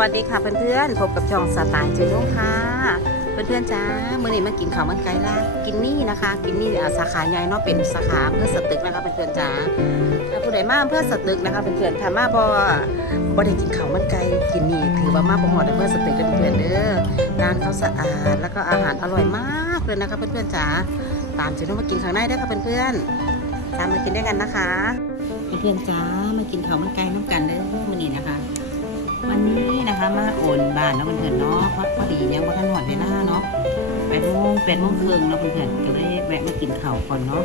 วัสดีค่ะเพื่อนๆพบกับช่องสไตล์เจนุ่งค่ะ เพื่อนๆจ้ามื่อนี้มากินข้าวมันไก่ละกินนี่นะคะ กินนี่สาขาใหญ่เนาะเป็นสาขาเพื่อสตึกนะคะเพื่อนๆจ้าถ้าผู้ใดมาเพื่อสตึกนะคะเพื่อนๆถ้ามาบ่บ่ได้กินข้าวมันไก่กินนี่ถือว่ามาบ่ฮอดอำเภอสตึกเด้อเพื่อนๆเด้อร้านเขาสะอาดแล้วก็อาหารอร่อยมากเลยนะคะเพื่อนๆจ้าตามเจนุ่งมากินข้างในได้ค่ะเพื่อนๆตามมากินด้วยกันนะคะเพื่อนๆจ้ามากินข้าวมันไก่น้ำกันเด้อมื้อนี้นะคะ นะคะมาโอนบ้านเนาะเพื่อนๆเนาะพอพอดียังบ่ทันหอดเวลาเนาะแปดโมงแปดโมงครึ่งเนาะเพื่อนๆก็เลยแวะมากินข้าวก่อนเนาะ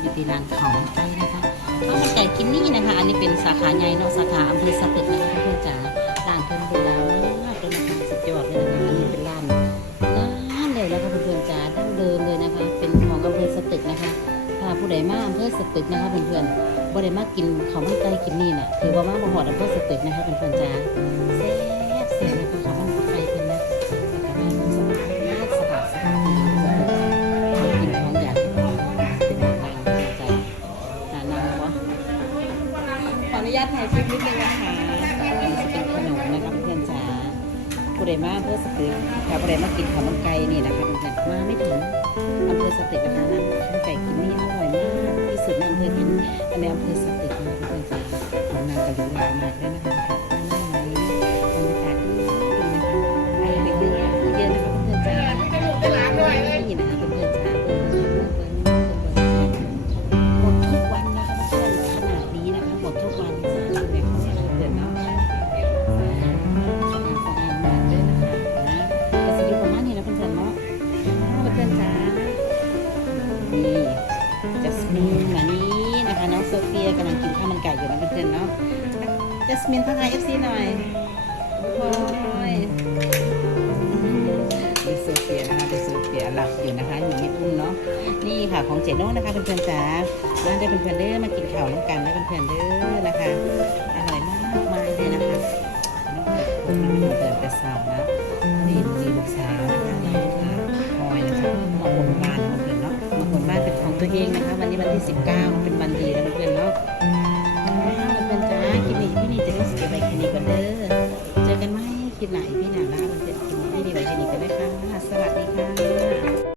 อยู่ที่ร้านข้าวมันไก่นะคะข้าวมันไก่กินนี่นะคะ อันนี้เป็นสาขาใหญ่เนาะสาขาอำเภอสตึกนะคะเพื่อนๆจ๋าร้านเพิ่นดูแล้วมากเลยนะคะสุดยอดเลยนะคะอันนี้เป็นร้านร้านเลยแล้วก็เพื่อนๆจ๋าดั้งเดิมเลยนะคะ เป็นของอำเภอสตึกนะคะถ้าผู้ใดมาอำเภอสตึกนะคะเพื่อนๆ บ่ได้มากินข้าวมันไก่กินนี่น่ะถือว่ามาบ่ฮอดอำเภอสตึกนะคะเป็นคนจ้าแซ่บแซ่บนะคะข้าวมันไก่เพิ่นนะนะคะแม่นสบายมากสบายสบายของกินของอยากเป็นทางใจ้าหานั่งบ่ขออนุญาตถ่ายคลิปนิดนึงนะคะจะเป็นขนมนะคะเพื่อนจ้าผู้ใดมาอำเภอสตึกถ้าผู้ใดมากินข้าวมันไก่นี่นะคะเพื่อนมาไม่ถึงอำเภอสตึกนะคะนะ กะลุลามากเลยนะคะนั่งไหมบรรยากาศดีนะคะไปไปเยอะเยอะนะคะเพื่อนๆจ้านี่นะคะเพื่อนช้าเพื่อนๆหมดทุกวันนะคะเพื่อนขนาดนี้นะคะหมดทุกวันจ้าแบบนี้เพื่อนๆเนาะสะอาดสะอาดมากเลยนะคะนะกระสีประมาณนี้นะเพื่อนๆเนาะเพื่อนช้านี่จัสมินมานี่นะคะ น้องโซเฟียกำลัง จัสมินทักทายเอฟซีหน่อยพลอยดูโซเฟียนะคะดูโซเฟียหลับอยู่นะคะอยู่ไม่อุ้มเนาะนี่ค่ะของเจโน่นะคะเพื่อนๆจ๋ามาได้เพื่อนๆเด้อมากินข้าวน้ำกันได้เพื่อนๆเด้อนะคะอร่อยมากมายเลยนะคะน้องเพื่อนๆเพื่อนแต่สาวนะนี่นี่ลูกสาวนะคะน้องพลอยนะคะมาบนบ้านนะเพื่อนๆเนาะมาบนบ้านเป็นของตัวเองนะคะ วันนี้วันที่ 19เป็นวันดีแล้วเพื่อนๆเนาะ คิดหลายพี่หน้าล่ามันเป็นคลิปนี้ดีไว้ชนิดกันนะคะสวัสดีค่ะ